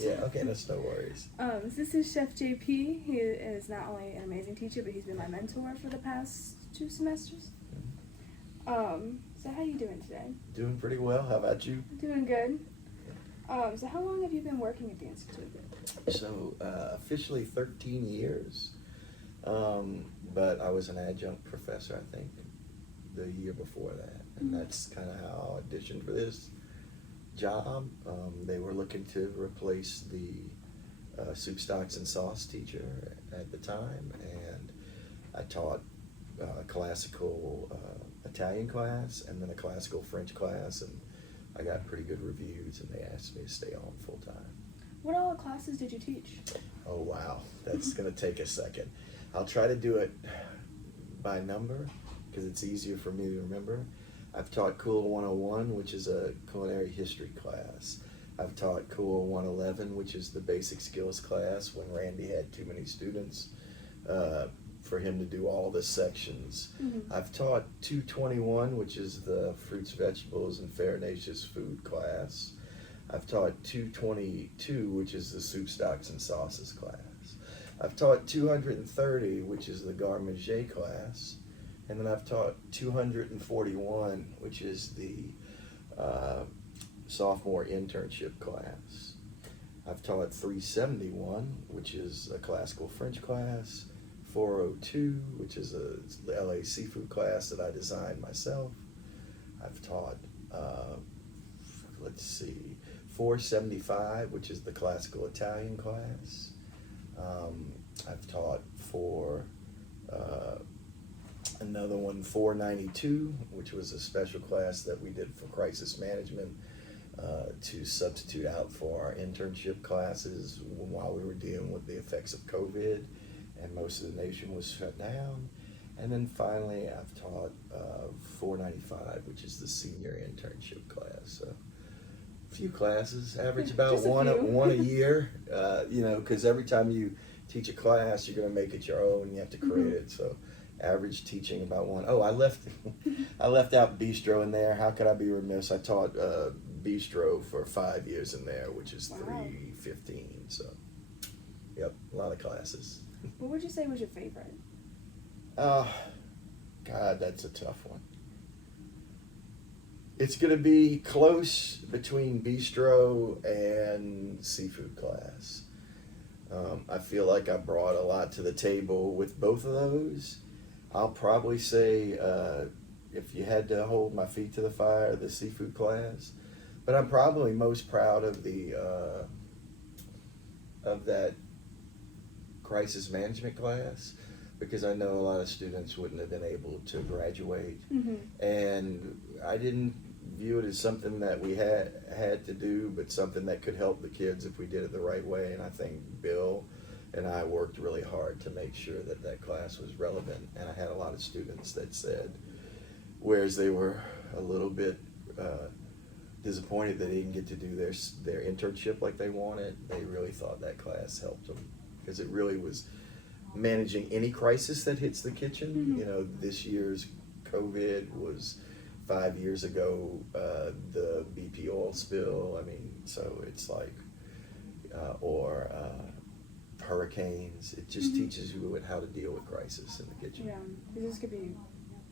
Yeah, okay, that's no worries. So this is Chef JP. He is not only an amazing teacher, but he's been my mentor for the past 2 semesters. So how you doing today? Doing pretty well. How about you? Doing good. So how long have you been working at the Institute? So, officially 13 years, but I was an adjunct professor, I think, the year before that, and that's kind of how I auditioned for this job. They were looking to replace the soup, stocks, and sauce teacher at the time, and I taught classical Italian class and then a classical French class, and I got pretty good reviews, and they asked me to stay on full time. What all classes did you teach? Oh wow, that's gonna take a second. I'll try to do it by number because it's easier for me to remember. I've taught Cool 101, which is a culinary history class. I've taught Cool 111, which is the basic skills class when Randy had too many students for him to do all the sections. Mm-hmm. I've taught 221, which is the fruits, vegetables, and farinaceous food class. I've taught 222, which is the soup, stocks, and sauces class. I've taught 230, which is the garde manger class. And then I've taught 241, which is the sophomore internship class. I've taught 371, which is a classical French class. 402, which is a LA seafood class that I designed myself. I've taught, 475, which is the classical Italian class. I've taught for another one, 492, which was a special class that we did for crisis management to substitute out for our internship classes while we were dealing with the effects of COVID and most of the nation was shut down. And then finally, I've taught 495, which is the senior internship class. So a few classes, average about Just a few. one a year, because every time you teach a class, you're going to make it your own. You have to create it. So average teaching about one. Oh, I left out bistro in there. How could I be remiss? I taught bistro for 5 years in there, which is Wow. 315. So, yep, a lot of classes. What would you say was your favorite? God, that's a tough one. It's going to be close between bistro and seafood class. I feel like I brought a lot to the table with both of those. I'll probably say, if you had to hold my feet to the fire, the seafood class. But I'm probably most proud of that crisis management class because I know a lot of students wouldn't have been able to graduate. Mm-hmm. And I didn't view it as something that we had to do, but something that could help the kids if we did it the right way. And I think Bill and I worked really hard to make sure that that class was relevant. And I had a lot of students that said, whereas they were a little bit disappointed that they didn't get to do their internship like they wanted, they really thought that class helped them because it really was managing any crisis that hits the kitchen. Mm-hmm. This year's COVID was 5 years ago, the BP oil spill. I mean, so it's like, or hurricanes. It just teaches you how to deal with crisis in the kitchen. Yeah, because this could be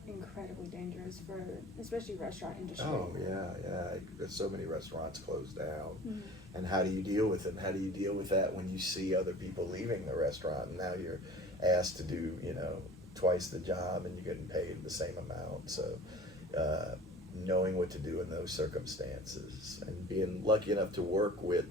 incredibly dangerous for especially restaurant industry. Oh yeah. There's so many restaurants closed down. Mm-hmm. And how do you deal with it? And how do you deal with that when you see other people leaving the restaurant and now you're asked to do, twice the job and you're getting paid the same amount? So knowing what to do in those circumstances and being lucky enough to work with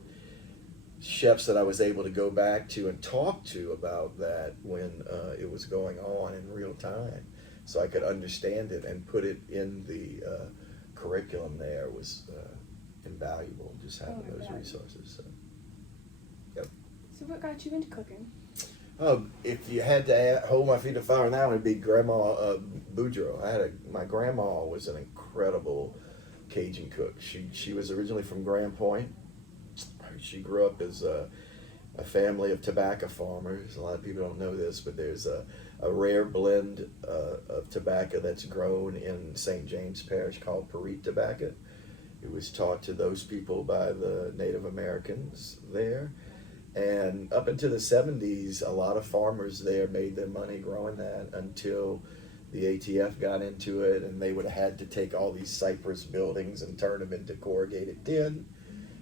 chefs that I was able to go back to and talk to about that when it was going on in real time. So I could understand it and put it in the curriculum there was invaluable, just having those resources. So, yep. So what got you into cooking? If you had to hold my feet to the fire now, it'd be Grandma Boudreaux. My grandma was an incredible Cajun cook. She was originally from Grand Point. She grew up as a family of tobacco farmers. A lot of people don't know this, but there's a rare blend of tobacco that's grown in St. James Parish called Perique tobacco. It was taught to those people by the Native Americans there. And up into the 70s, a lot of farmers there made their money growing that until the ATF got into it, and they would have had to take all these cypress buildings and turn them into corrugated tin.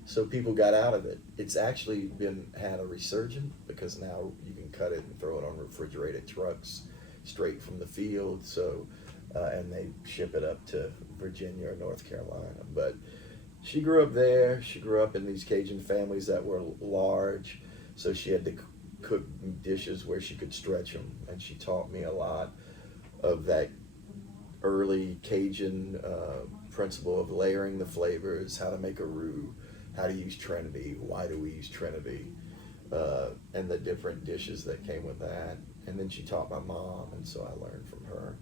So people got out of it. It's actually had a resurgence because now you can cut it and throw it on refrigerated trucks straight from the field. So, and they ship it up to Virginia or North Carolina. But she grew up there. She grew up in these Cajun families that were large. So she had to cook dishes where she could stretch them. And she taught me a lot of that early Cajun principle of layering the flavors, how to make a roux, how to use Trinity, why do we use Trinity, and the different dishes that came with that. And then she taught my mom, and so I learned from her.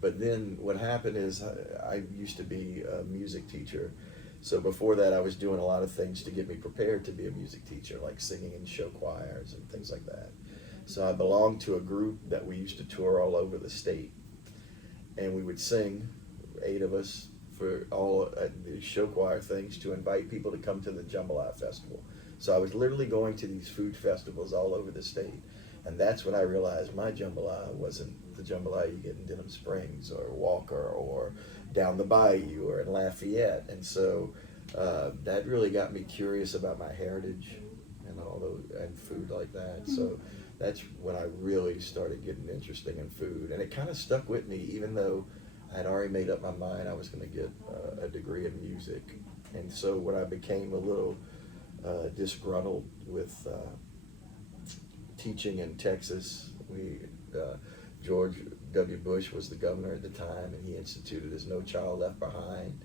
But then what happened is I used to be a music teacher. So before that, I was doing a lot of things to get me prepared to be a music teacher, like singing in show choirs and things like that. So I belonged to a group that we used to tour all over the state. And we would sing, 8 of us, for all the show choir things to invite people to come to the Jambalaya Festival. So I was literally going to these food festivals all over the state. And that's when I realized my jambalaya wasn't the jambalaya you get in Denham Springs or Walker or down the bayou or in Lafayette. And so that really got me curious about my heritage and all those and food like that. So that's when I really started getting interested in food. And it kind of stuck with me, even though I had already made up my mind I was going to get a degree in music. And so when I became a little disgruntled with teaching in Texas, George W. Bush was the governor at the time, and he instituted his No Child Left Behind,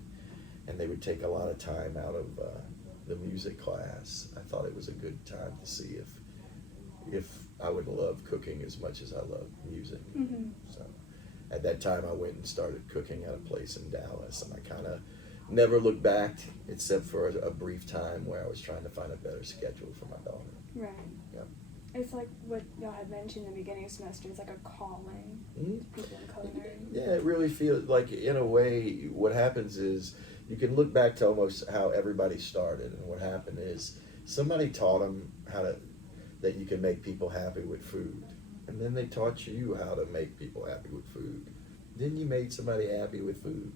and they would take a lot of time out of the music class. I thought it was a good time to see if I would love cooking as much as I love music. So at that time, I went and started cooking at a place in Dallas, and I kind of never looked back, except for a brief time where I was trying to find a better schedule for my daughter. Right. Yep. It's like what y'all had mentioned in the beginning of semester. It's like a calling to people in culinary. Yeah, it really feels like, in a way, what happens is you can look back to almost how everybody started, and what happened is somebody taught them that you can make people happy with food, and then they taught you how to make people happy with food. Then you made somebody happy with food,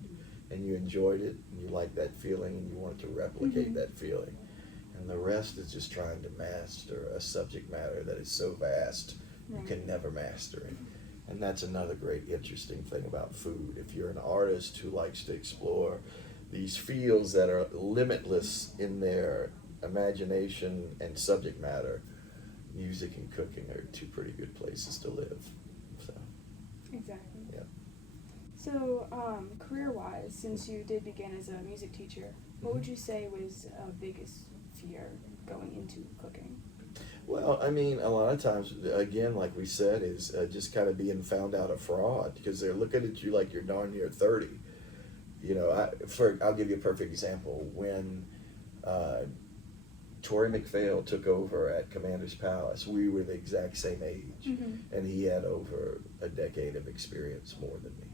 and you enjoyed it, and you liked that feeling, and you wanted to replicate that feeling. And the rest is just trying to master a subject matter that is so vast, you can never master it. And that's another great interesting thing about food. If you're an artist who likes to explore these fields that are limitless in their imagination and subject matter, music and cooking are 2 pretty good places to live. So, Exactly. yeah. So, career-wise, since you did begin as a music teacher, what would you say was biggest fear going into cooking? Well, I mean, a lot of times, again, like we said, is just kind of being found out a fraud, because they're looking at you like you're darn near 30. You know, I'll give you a perfect example. When Torrey McPhail took over at Commander's Palace, we were the exact same age, and he had over a decade of experience more than me.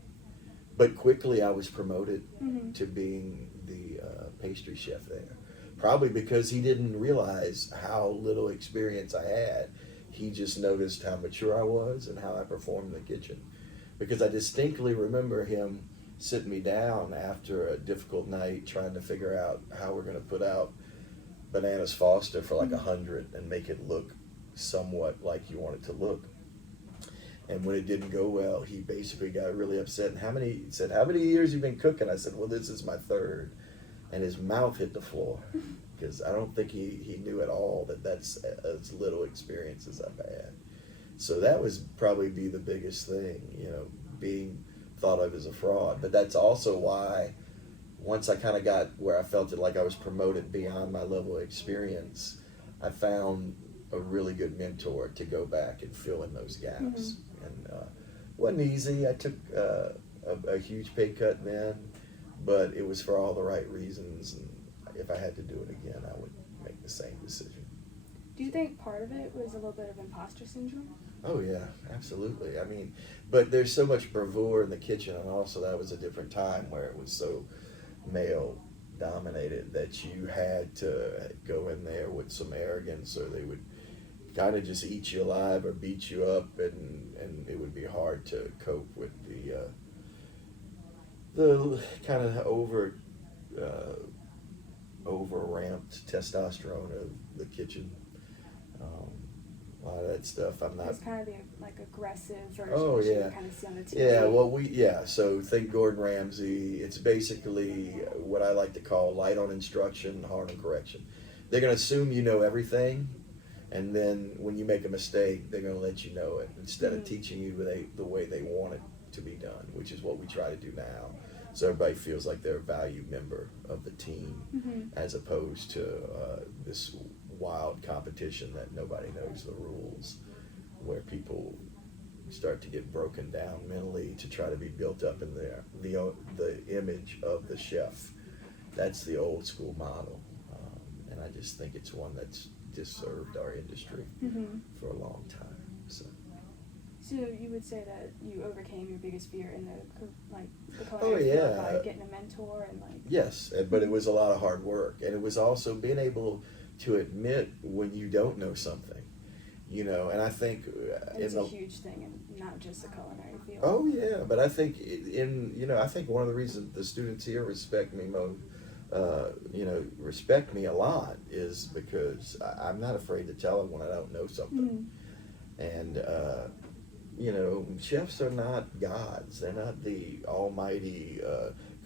But quickly I was promoted to being the pastry chef there. Probably because he didn't realize how little experience I had. He just noticed how mature I was and how I performed in the kitchen. Because I distinctly remember him sitting me down after a difficult night trying to figure out how we're going to put out Bananas Foster for like 100 and make it look somewhat like you want it to look. And when it didn't go well, he basically got really upset. And he said, how many years you been cooking? I said, well, this is my 3rd. And his mouth hit the floor, because I don't think he knew at all that that's as little experience as I've had. So that was probably be the biggest thing, you know, being thought of as a fraud. But that's also why once I kind of got where I felt it like I was promoted beyond my level of experience, I found a really good mentor to go back and fill in those gaps. And it wasn't easy. I took a huge pay cut then, but it was for all the right reasons, and if I had to do it again, I would make the same decision. Do you think part of it was a little bit of imposter syndrome? Oh yeah, absolutely. I mean, but there's so much bravura in the kitchen, and also that was a different time where it was so male dominated, that you had to go in there with some arrogance, or they would kind of just eat you alive or beat you up, and it would be hard to cope with the kind of over ramped testosterone of the kitchen. A lot of that stuff I'm not. It's kind of the like aggressive version Oh, that you yeah. kind of see on the TV. Yeah, well, so think Gordon Ramsay. It's basically what I like to call light on instruction, hard on correction. They're going to assume you know everything, and then when you make a mistake, they're going to let you know it instead of teaching you the way they want it to be done, which is what we try to do now. So everybody feels like they're a valued member of the team, as opposed to this wild competition that nobody knows the rules, where people start to get broken down mentally to try to be built up in the image of the chef. That's the old school model, and I just think it's one that's disserved our industry for a long time. So you would say that you overcame your biggest fear in the Oh, culinary field yeah. by getting a mentor and like. Yes, but it was a lot of hard work, and it was also being able to admit when you don't know something, and I think It's a huge thing, and not just the culinary field. Oh yeah, but I think I think one of the reasons the students here respect me respect me a lot is because I'm not afraid to tell them when I don't know something, and chefs are not gods. They're not the almighty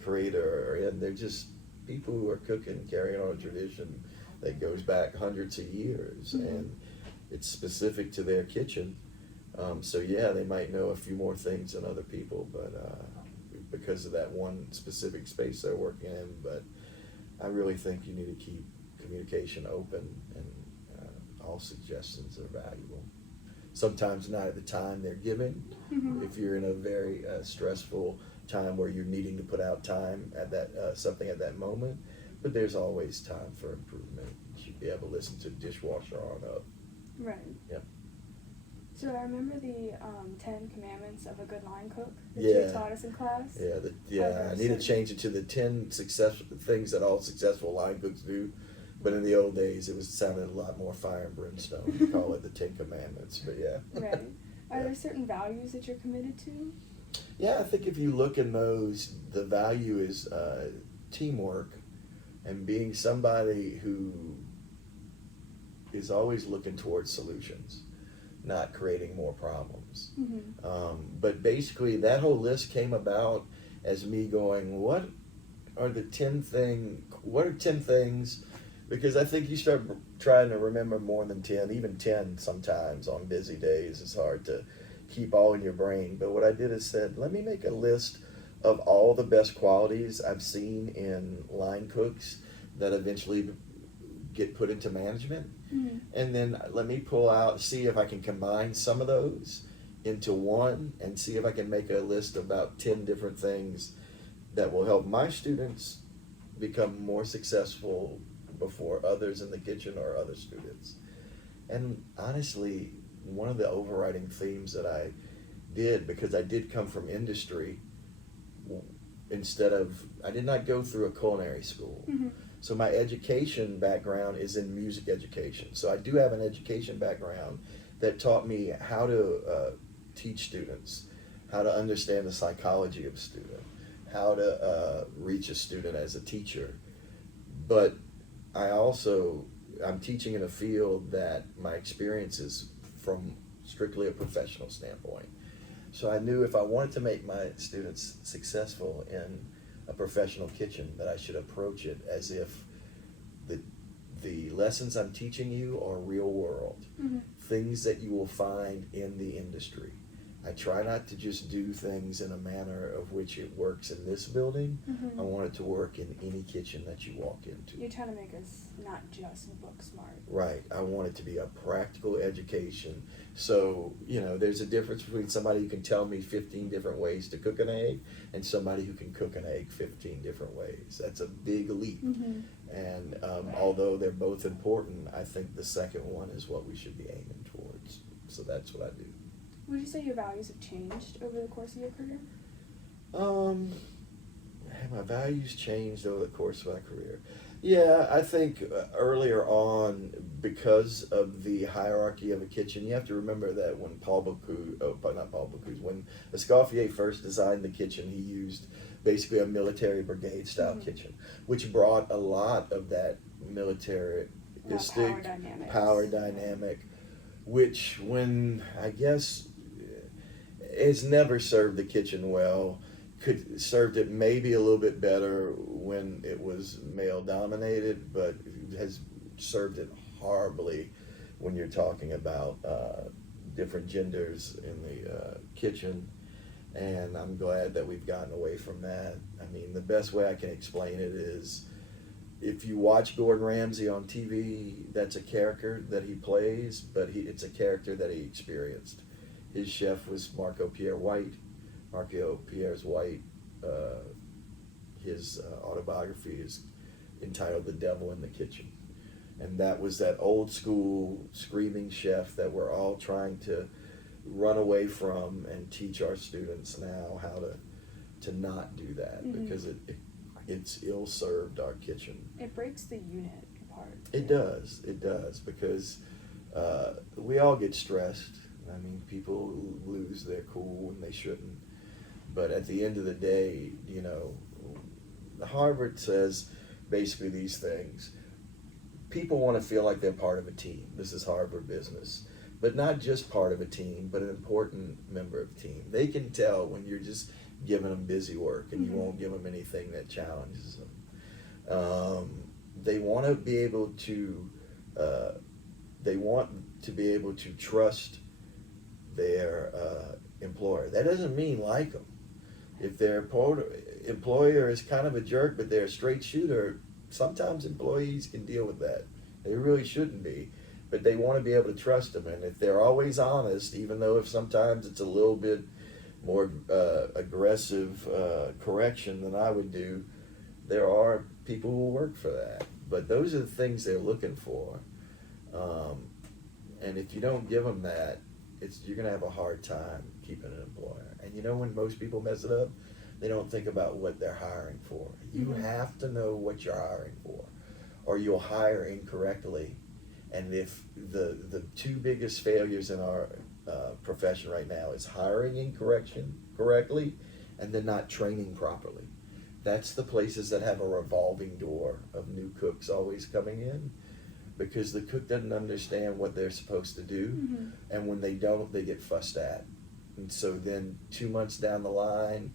creator, and they're just people who are cooking, carrying on a tradition that goes back hundreds of years, and it's specific to their kitchen. So yeah, they might know a few more things than other people, but because of that one specific space they're working in. But I really think you need to keep communication open, and all suggestions are valuable. Sometimes not at the time they're given. If you're in a very stressful time where you're needing to put out time at that something at that moment, but there's always time for improvement. You should be able to listen to dishwasher on up. Right. Yep. So I remember the 10 Commandments of a good line cook that Yeah. you taught us in class. I need to change it to the 10 things that all successful line cooks do. But in the old days, it sounded a lot more fire and brimstone. We call it the 10 Commandments, but yeah. Right. Are there certain values that you're committed to? Yeah, I think if you look in those, the value is teamwork and being somebody who is always looking towards solutions, not creating more problems. But basically, that whole list came about as me going, what are 10 things? Because I think you start trying to remember more than 10, even 10 sometimes on busy days. It's hard to keep all in your brain. But what I did is said, let me make a list of all the best qualities I've seen in line cooks that eventually get put into management. And then let me see if I can combine some of those into one, and see if I can make a list of about 10 different things that will help my students become more successful before others in the kitchen or other students. And honestly, one of the overriding themes that I did, because I did come from industry, I did not go through a culinary school. So my education background is in music education. So I do have an education background that taught me how to teach students, how to understand the psychology of a student, how to reach a student as a teacher. But I'm teaching in a field that my experience is from strictly a professional standpoint. So I knew if I wanted to make my students successful in a professional kitchen, that I should approach it as if the lessons I'm teaching you are real world, things that you will find in the industry. I try not to just do things in a manner of which it works in this building. I want it to work in any kitchen that you walk into. You're trying to make us not just book smart. Right. I want it to be a practical education. So, there's a difference between somebody who can tell me 15 different ways to cook an egg and somebody who can cook an egg 15 different ways. That's a big leap. And although they're both important, I think the second one is what we should be aiming towards. So that's what I do. Would you say your values have changed over the course of your career? have my values changed over the course of my career? Yeah, I think earlier on, because of the hierarchy of a kitchen, you have to remember that when Paul Bocuse, oh, but not Paul Bocuse, when Escoffier first designed the kitchen, he used basically a military brigade style kitchen, which brought a lot of that militaristic power dynamic, which when I guess has never served the kitchen well. Could served it maybe a little bit better when it was male dominated, but has served it horribly when you're talking about different genders in the kitchen. And I'm glad that we've gotten away from that. I mean, the best way I can explain it is if you watch Gordon Ramsay on TV, that's a character that he plays, but it's a character that he experienced. His chef was Marco Pierre White. Marco Pierre's White, his autobiography is entitled The Devil in the Kitchen. And that was that old school screaming chef that we're all trying to run away from and teach our students now how to not do that, because it's ill-served our kitchen. It breaks the unit apart. It does, because we all get stressed. I mean, people lose their cool when they shouldn't. But at the end of the day, you know, Harvard says basically these things. People want to feel like they're part of a team. This is Harvard business. But not just part of a team, but an important member of the team. They can tell when you're just giving them busy work and you won't give them anything that challenges them. They want to be able to, trust their employer. That doesn't mean like them. If their employer is kind of a jerk, but they're a straight shooter, sometimes employees can deal with that. They really shouldn't be, but they want to be able to trust them. And if they're always honest, even though if sometimes it's a little bit more aggressive correction than I would do, there are people who will work for that. But those are the things they're looking for. And if you don't give them that, you're going to have a hard time keeping an employer. And you know when most people mess it up? They don't think about what they're hiring for. You have to know what you're hiring for, or you'll hire incorrectly. And if the two biggest failures in our profession right now is hiring correctly, and then not training properly. That's the places that have a revolving door of new cooks always coming in, because the cook doesn't understand what they're supposed to do, and when they don't, they get fussed at. And so then 2 months down the line,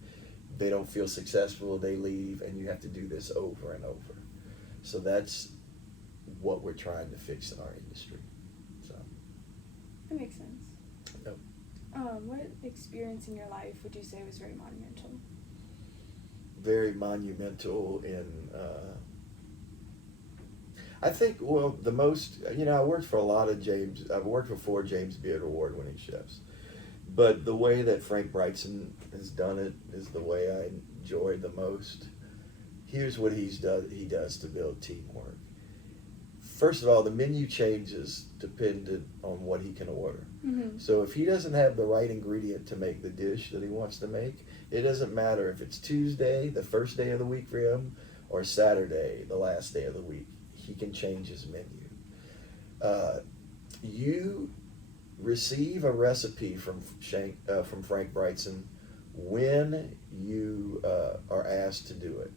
they don't feel successful, they leave, and you have to do this over and over. So that's what we're trying to fix in our industry. So that makes sense. Yep. What experience in your life would you say was very monumental? Very monumental in, I think, well, the most, I worked for I've worked for 4 James Beard Award-winning chefs. But the way that Frank Brigtsen has done it is the way I enjoy the most. Here's what he does to build teamwork. First of all, the menu changes dependent on what he can order. So if he doesn't have the right ingredient to make the dish that he wants to make, it doesn't matter if it's Tuesday, the first day of the week for him, or Saturday, the last day of the week. He can change his menu. You receive a recipe from Frank Brigtsen when you are asked to do it.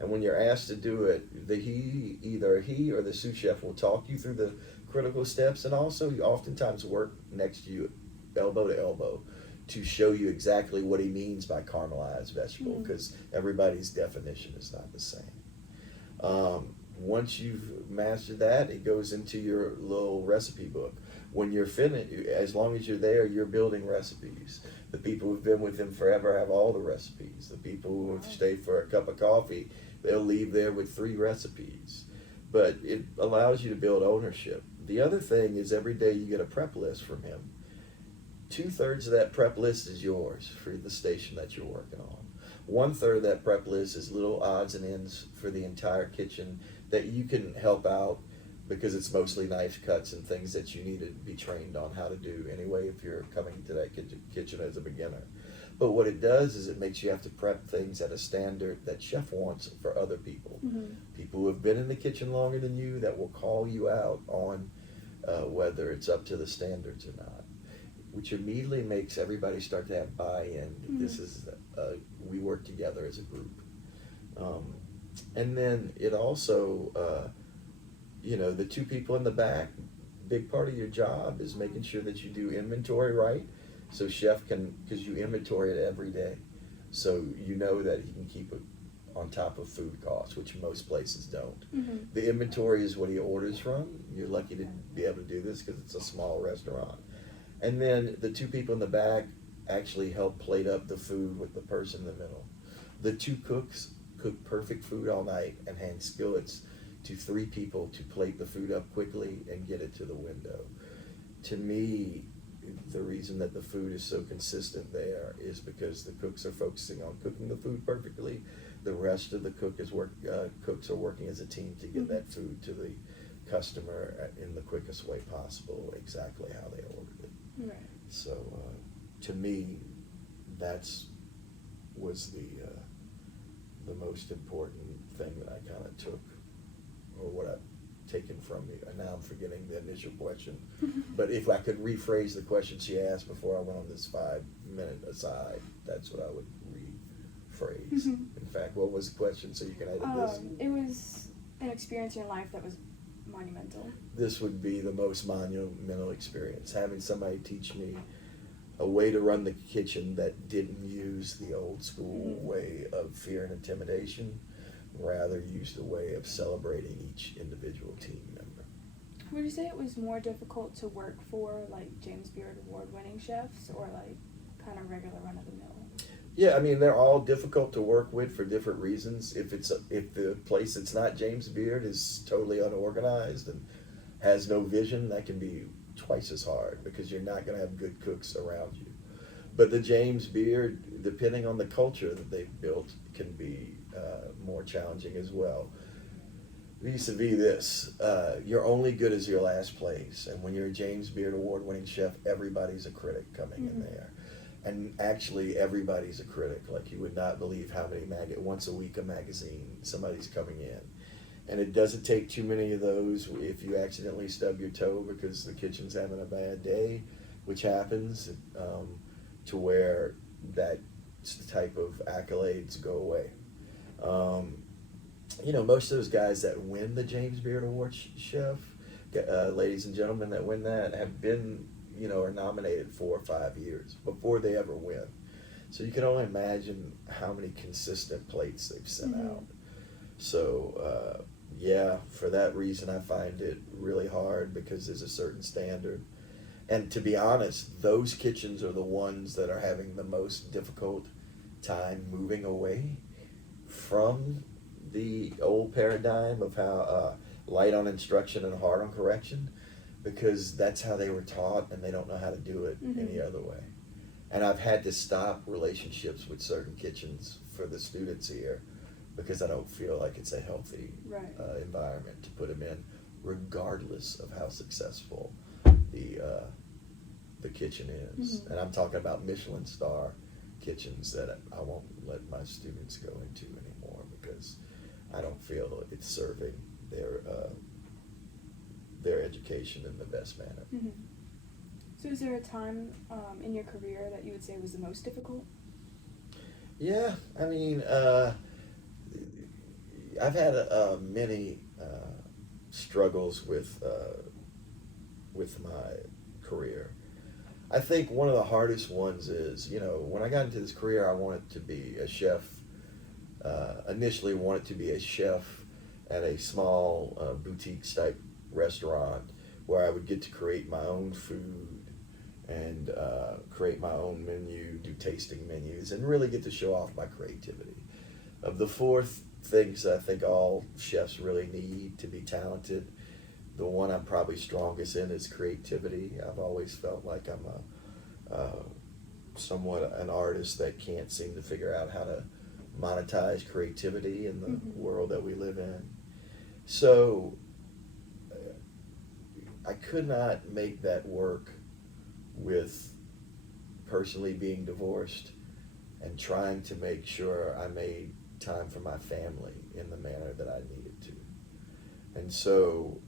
And when you're asked to do it, either he or the sous chef will talk you through the critical steps, and also you oftentimes work next to you, elbow to elbow, to show you exactly what he means by caramelized vegetable, because everybody's definition is not the same. Once you've mastered that, it goes into your little recipe book. When you're finished, as long as you're there, you're building recipes. The people who've been with him forever have all the recipes. The people who stay for a cup of coffee, they'll leave there with 3 recipes. But it allows you to build ownership. The other thing is every day you get a prep list from him. 2/3 of that prep list is yours for the station that you're working on. 1/3 of that prep list is little odds and ends for the entire kitchen that you can help out, because it's mostly knife cuts and things that you need to be trained on how to do anyway if you're coming to that kitchen as a beginner. But what it does is it makes you have to prep things at a standard that chef wants for other people. Mm-hmm. People who have been in the kitchen longer than you that will call you out on whether it's up to the standards or not, which immediately makes everybody start to have buy-in. Mm-hmm. This is, we work together as a group. And then it also, the two people in the back, big part of your job is making sure that you do inventory right. So chef can, because you inventory it every day. So you know that he can keep it on top of food costs, which most places don't. Mm-hmm. The inventory is what he orders from. You're lucky to be able to do this because it's a small restaurant. And then the two people in the back actually help plate up the food with the person in the middle. The two cooks cook perfect food all night and hand skillets to 3 people to plate the food up quickly and get it to the window. To me, the reason that the food is so consistent there is because the cooks are focusing on cooking the food perfectly. The rest of the cooks are working as a team to get that food to the customer in the quickest way possible, exactly how they ordered it. Right. So, to me, was the most important thing that I kind of took, or what I've taken from you. And now I'm forgetting the initial question. But if I could rephrase the question she asked before I went on this 5-minute aside, that's what I would rephrase. In fact, what was the question so you can edit this? It was an experience in your life that was monumental. This would be the most monumental experience, having somebody teach me a way to run the kitchen that didn't use the old school way of fear and intimidation, rather used a way of celebrating each individual team member. Would you say it was more difficult to work for like James Beard award-winning chefs or like kind of regular run-of-the-mill? Yeah, I mean, they're all difficult to work with for different reasons. If the place that's not James Beard is totally unorganized and has no vision, that can be twice as hard because you're not going to have good cooks around you. But the James Beard, depending on the culture that they've built, can be more challenging as well. Vis-a-vis this, you're only good as your last place. And when you're a James Beard award-winning chef, everybody's a critic coming in there. And actually, everybody's a critic. Like, you would not believe how many once a week a magazine, somebody's coming in. And it doesn't take too many of those if you accidentally stub your toe because the kitchen's having a bad day, which happens, to where that type of accolades go away. Most of those guys that win the James Beard Award chef, ladies and gentlemen that win that, have been, are nominated 4 or 5 years before they ever win. So you can only imagine how many consistent plates they've sent out. So, for that reason, I find it really hard because there's a certain standard. And to be honest, those kitchens are the ones that are having the most difficult time moving away from the old paradigm of how light on instruction and hard on correction, because that's how they were taught and they don't know how to do it any other way. And I've had to stop relationships with certain kitchens for the students here because I don't feel like it's a healthy environment to put them in, regardless of how successful the kitchen is. And I'm talking about Michelin star kitchens that I won't let my students go into anymore because I don't feel it's serving their education in the best manner. So is there a time in your career that you would say was the most difficult? Yeah, I mean, I've had many struggles with my career. I think one of the hardest ones is, when I got into this career, I wanted to be a chef. Initially wanted to be a chef at a small boutique type restaurant where I would get to create my own food and create my own menu, do tasting menus, and really get to show off my creativity. Of the 4 things I think all chefs really need to be talented, the one I'm probably strongest in is creativity. I've always felt like I'm somewhat an artist that can't seem to figure out how to monetize creativity in the world that we live in. So I could not make that work with personally being divorced and trying to make sure I made time for my family in the manner that I needed to. And so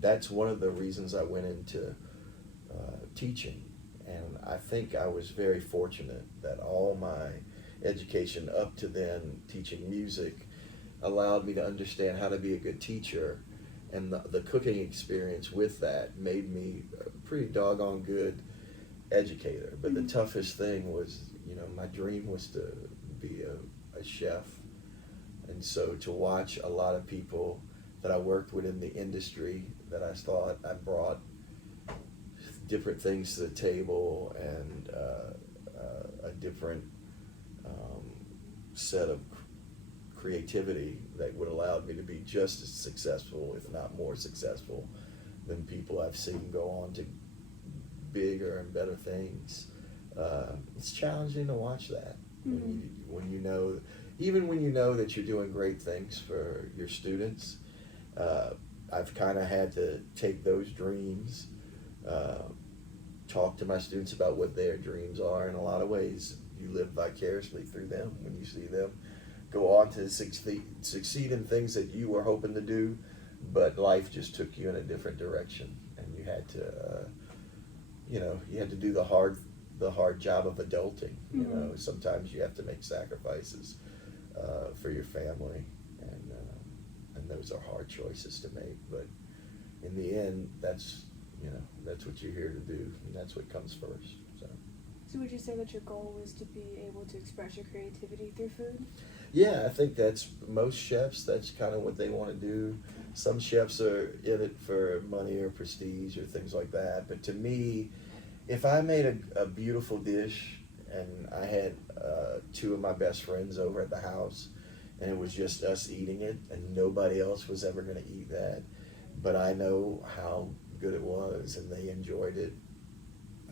that's one of the reasons I went into teaching. And I think I was very fortunate that all my education up to then, teaching music, allowed me to understand how to be a good teacher. And the cooking experience with that made me a pretty doggone good educator. But the toughest thing was, my dream was to be a chef. And so to watch a lot of people that I worked with in the industry that I thought I brought different things to the table and a different set of creativity that would allow me to be just as successful, if not more successful, than people I've seen go on to bigger and better things. It's challenging to watch that when you know, even when you know that you're doing great things for your students. I've kind of had to take those dreams, talk to my students about what their dreams are. In a lot of ways, you live vicariously through them when you see them go on to succeed in things that you were hoping to do, but life just took you in a different direction, and you had to, you had to do the hard job of adulting. Sometimes you have to make sacrifices for your family, and those are hard choices to make. But in the end, that's what you're here to do, and that's what comes first. So would you say that your goal was to be able to express your creativity through food? Yeah, I think that's most chefs. That's kind of what they want to do. Some chefs are in it for money or prestige or things like that. But to me, if I made a beautiful dish and I had two of my best friends over at the house, and it was just us eating it, and nobody else was ever going to eat that, but I know how good it was and they enjoyed it,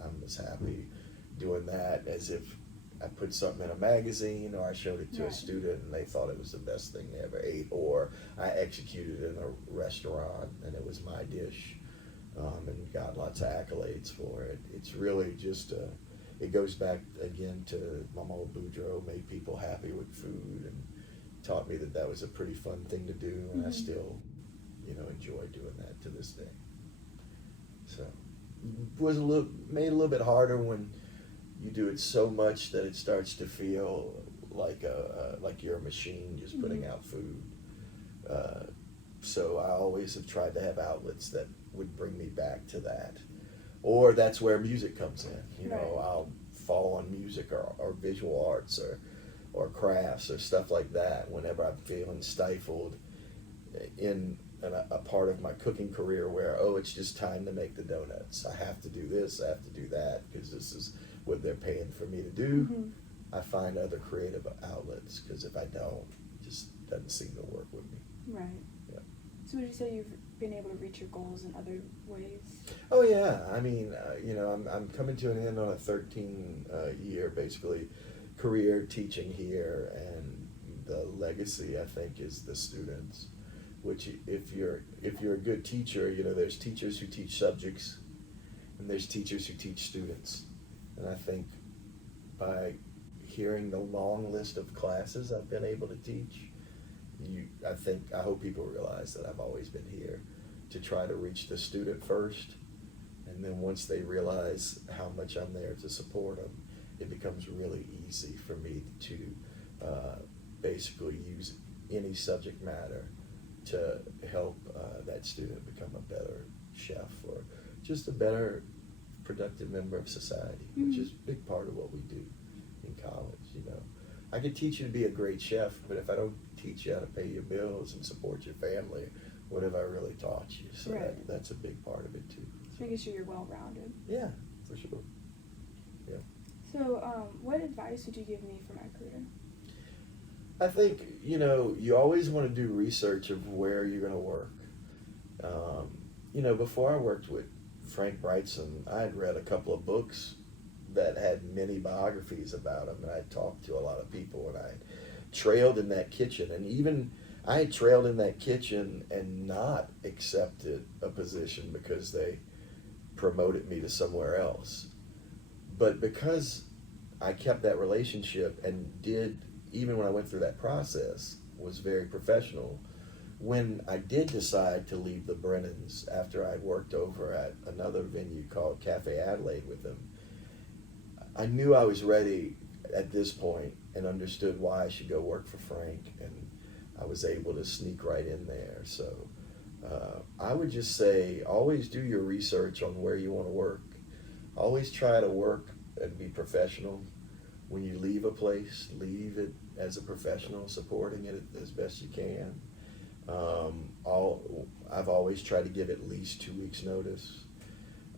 I'm as happy doing that as if I put something in a magazine or I showed it to a student and they thought it was the best thing they ever ate, or I executed in a restaurant and it was my dish, and got lots of accolades for it. It's really just it goes back again to Mama Boudreaux, made people happy with food and taught me that was a pretty fun thing to do, and I still enjoy doing that to this day. So was made a little bit harder when you do it so much that it starts to feel like you're a machine just putting out food. So I always have tried to have outlets that would bring me back to that. Or that's where music comes in. I'll follow on music or visual arts or crafts or stuff like that whenever I'm feeling stifled in a part of my cooking career where, it's just time to make the donuts. I have to do this, I have to do that, because this is what they're paying for me to do. I find other creative outlets, because if I don't, it just doesn't seem to work with me. Right. Yeah. So would you say you've been able to reach your goals in other ways? Oh yeah, I mean, I'm coming to an end on a 13-year basically career teaching here, and the legacy I think is the students. Which if you're a good teacher, there's teachers who teach subjects, and there's teachers who teach students. And I think by hearing the long list of classes I've been able to teach, I hope people realize that I've always been here to try to reach the student first, and then once they realize how much I'm there to support them, it becomes really easy for me to basically use any subject matter to help that student become a better chef or just a better productive member of society, which is a big part of what we do in college. I could teach you to be a great chef, but if I don't teach you how to pay your bills and support your family, what have I really taught you? So that's a big part of it too. Making sure you're well-rounded. Yeah, for sure. Yeah. So what advice would you give me for my career? I think, you always want to do research of where you're going to work. Before I worked with Frank Brigtsen, I had read a couple of books that had many biographies about him, and I talked to a lot of people, and I trailed in that kitchen. And even I had trailed in that kitchen and not accepted a position because they promoted me to somewhere else. But because I kept that relationship and did, even when I went through that process, was very professional. When I did decide to leave the Brennans after I worked over at another venue called Cafe Adelaide with them, I knew I was ready at this point and understood why I should go work for Frank, and I was able to sneak right in there. So I would just say, always do your research on where you want to work. Always try to work and be professional. When you leave a place, leave it as a professional, supporting it as best you can. I've always tried to give at least 2 weeks notice.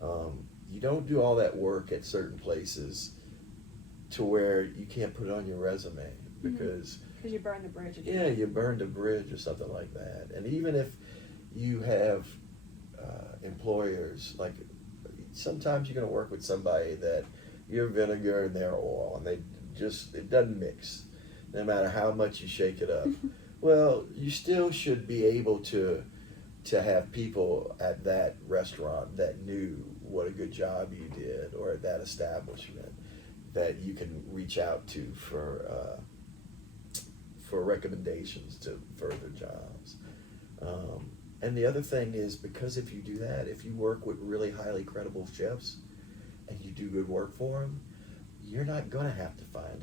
You don't do all that work at certain places to where you can't put it on your resume, because you burn the bridge. Yeah, you burned a bridge or something like that. And even if you have employers, like sometimes you're going to work with somebody that you're vinegar and they're oil, and it doesn't mix, no matter how much you shake it up. Well, you still should be able to have people at that restaurant that knew what a good job you did, or at that establishment that you can reach out to for recommendations to further jobs. And the other thing is, because if you do that, if you work with really highly credible chefs and you do good work for them, you're not going to have to find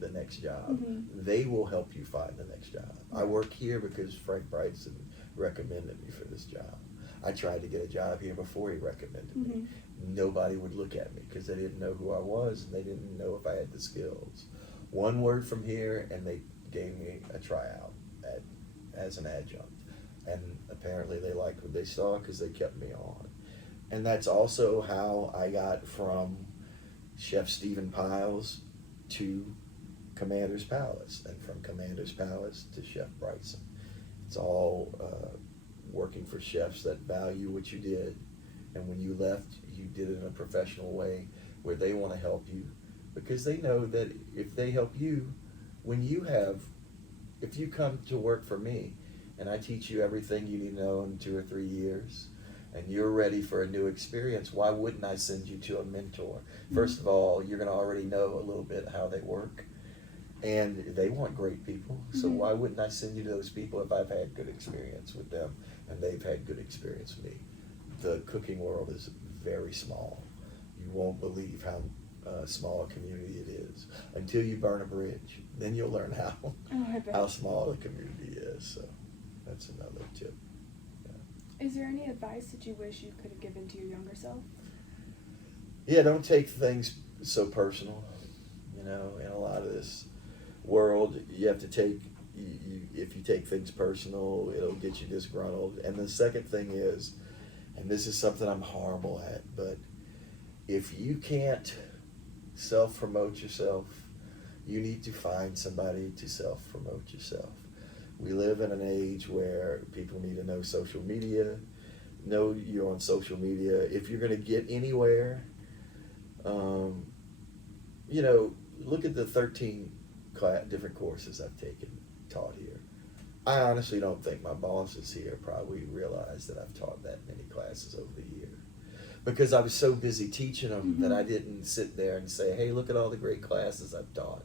the next job. They will help you find the next job. I work here because Frank Bryson recommended me for this job. I tried to get a job here before he recommended me. Nobody would look at me because they didn't know who I was, and they didn't know if I had the skills. One word from here, and they gave me a tryout as an adjunct. And apparently they liked what they saw because they kept me on. And that's also how I got from Chef Stephen Piles to Commander's Palace, and from Commander's Palace to Chef Bryson. It's all working for chefs that value what you did, and when you left, you did it in a professional way where they want to help you, because they know that if they help you, if you come to work for me and I teach you everything you need to know in 2 or 3 years, and you're ready for a new experience, why wouldn't I send you to a mentor? First of all, you're going to already know a little bit how they work, and they want great people. So why wouldn't I send you to those people if I've had good experience with them and they've had good experience with me? The cooking world is very small. You won't believe how small a community it is until you burn a bridge. Then you'll learn how small the community is. So that's another tip. Is there any advice that you wish you could have given to your younger self? Yeah, don't take things so personal. In a lot of this world, you have to take, if you take things personal, it'll get you disgruntled. And the second thing is, and this is something I'm horrible at, but if you can't self-promote yourself, you need to find somebody to self-promote yourself. We live in an age where people need to know social media, know you're on social media. If you're going to get anywhere, look at the 13 different courses I've taught here. I honestly don't think my bosses here probably realize that I've taught that many classes over the year, because I was so busy teaching them that I didn't sit there and say, hey, look at all the great classes I've taught.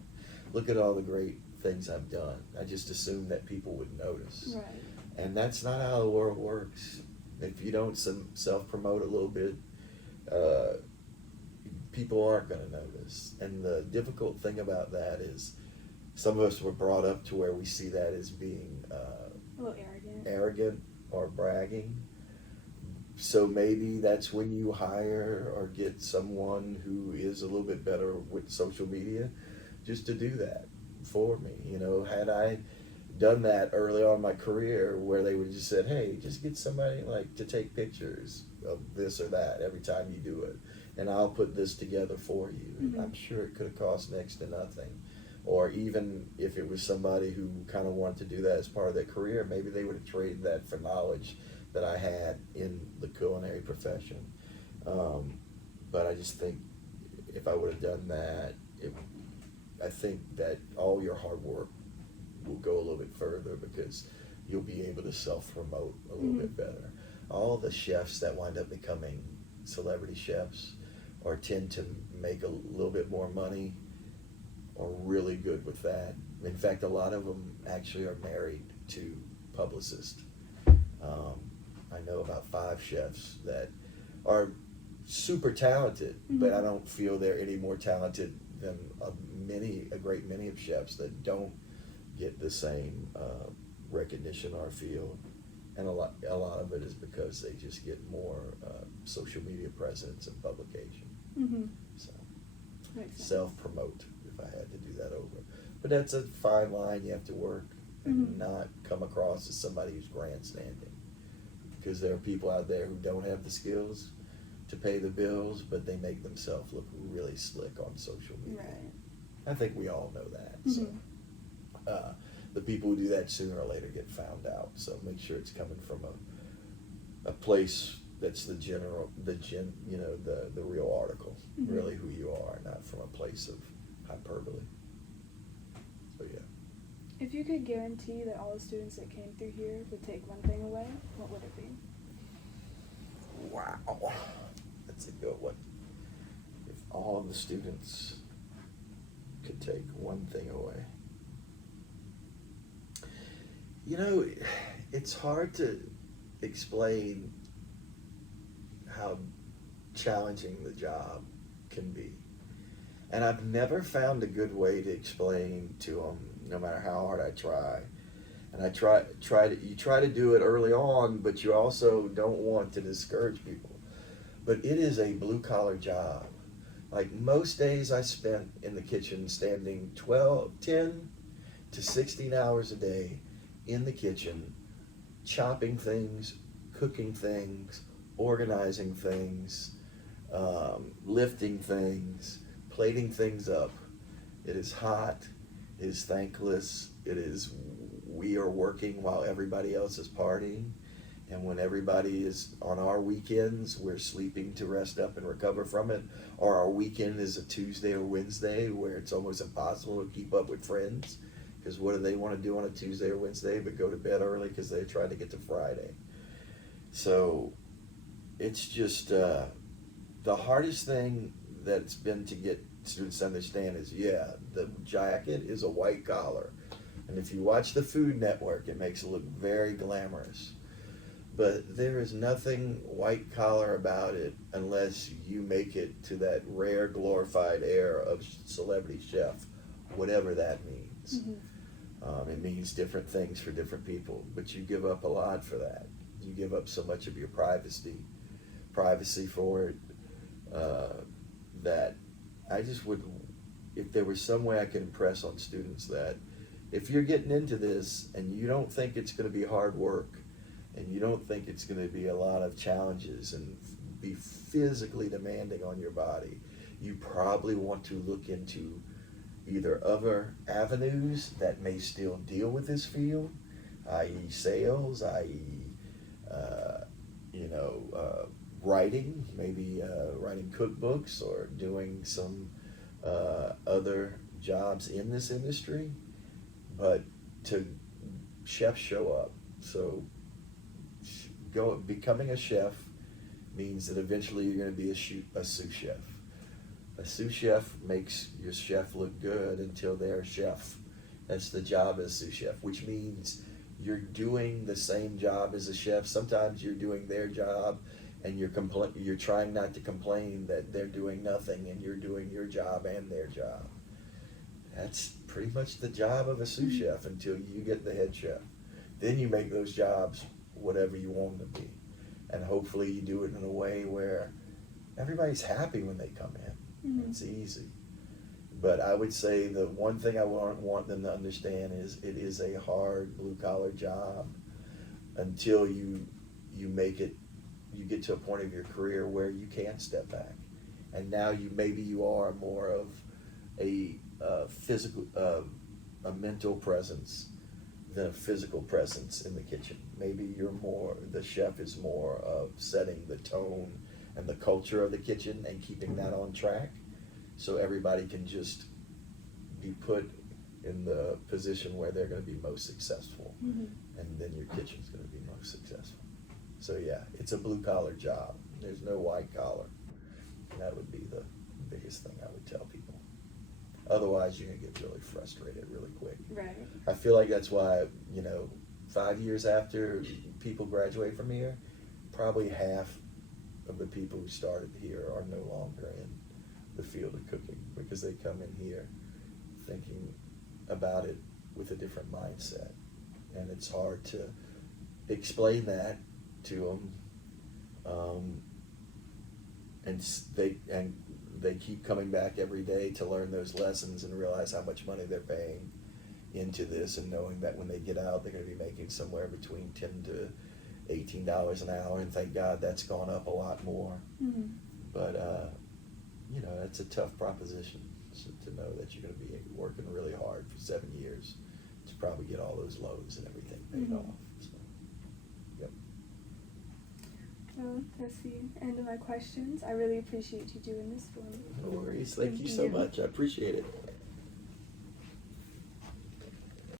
Look at all the great things I've done. I just assumed that people would notice. Right. And that's not how the world works. If you don't self-promote a little bit, people aren't going to notice. And the difficult thing about that is, some of us were brought up to where we see that as being a little arrogant or bragging. So maybe that's when you hire or get someone who is a little bit better with social media, just to do that for me. Had I done that early on in my career, where they would just said, hey, just get somebody to take pictures of this or that every time you do it, and I'll put this together for you. I'm sure it could have cost next to nothing. Or even if it was somebody who kind of wanted to do that as part of their career, maybe they would have traded that for knowledge that I had in the culinary profession. But I just think if I would have done that, I think that all your hard work will go a little bit further, because you'll be able to self-promote a little bit better. All the chefs that wind up becoming celebrity chefs or tend to make a little bit more money are really good with that. In fact, a lot of them actually are married to publicists. I know about 5 chefs that are super talented, but I don't feel they're any more talented than a great many of chefs that don't get the same recognition or field. And a lot of it is because they just get more social media presence and publication. So Makes sense. self-promote, if I had to do that over. But that's a fine line you have to work and not come across as somebody who's grandstanding. Because there are people out there who don't have the skills to pay the bills, but they make themselves look really slick on social media. Right. I think we all know that. So the people who do that sooner or later get found out. So make sure it's coming from a place that's the real article, really who you are, not from a place of hyperbole. So yeah. If you could guarantee that all the students that came through here would take one thing away, what would it be? Wow, that's a good one. If all of the students could take one thing away. You know, it's hard to explain how challenging the job can be. And I've never found a good way to explain to them, no matter how hard I try. And I you try to do it early on, but you also don't want to discourage people. But it is a blue collar job. Like most days I spent in the kitchen standing 10 to 16 hours a day in the kitchen, chopping things, cooking things, organizing things, lifting things, plating things up. It is hot, it is thankless, we are working while everybody else is partying. And when everybody is on our weekends, we're sleeping to rest up and recover from it. Or our weekend is a Tuesday or Wednesday where it's almost impossible to keep up with friends. Because what do they want to do on a Tuesday or Wednesday but go to bed early because they're trying to get to Friday? So it's just the hardest thing that's been to get students to understand is, the jacket is a white collar. And if you watch the Food Network, it makes it look very glamorous. But there is nothing white collar about it unless you make it to that rare glorified air of celebrity chef, whatever that means. It means different things for different people, but you give up a lot for that. You give up so much of your privacy for it, that I just would, if there was some way I could impress on students that if you're getting into this and you don't think it's going to be hard work, and you don't think it's going to be a lot of challenges and be physically demanding on your body, you probably want to look into either other avenues that may still deal with this field, i.e. sales, i.e. Writing, maybe writing cookbooks or doing some other jobs in this industry, but to chefs show up. So becoming a chef means that eventually you're going to be a sous chef. A sous chef makes your chef look good until they're a chef. That's the job as sous chef, which means you're doing the same job as a chef. Sometimes you're doing their job and you're trying not to complain that they're doing nothing and you're doing your job and their job. That's pretty much the job of a sous chef until you get the head chef. Then you make those jobs whatever you want them to be. And hopefully you do it in a way where everybody's happy when they come in. It's easy. But I would say the one thing I want them to understand is it is a hard blue-collar job until you make it, you get to a point of your career where you can step back. And now you are more of a physical, a mental presence than a physical presence in the kitchen. Maybe the chef is more of setting the tone and the culture of the kitchen and keeping that on track, so everybody can just be put in the position where they're going to be most successful, and then your kitchen's going to be most successful. So yeah, it's a blue collar job. There's no white collar. That would be the biggest thing I would tell people. Otherwise, you're gonna get really frustrated really quick. Right. I feel like that's why, 5 years after people graduate from here, probably half of the people who started here are no longer in the field of cooking, because they come in here thinking about it with a different mindset. And it's hard to explain that to them. They keep coming back every day to learn those lessons and realize how much money they're paying into this, and knowing that when they get out, they're going to be making somewhere between $10 to $18 an hour, and thank God that's gone up a lot more. Mm-hmm. But it's a tough proposition to know that you're going to be working really hard for 7 years to probably get all those loans and everything paid Mm-hmm. off. So, yep. Well, that's the end of my questions. I really appreciate you doing this for me. No worries. Thank you Thank so you. much. I appreciate it.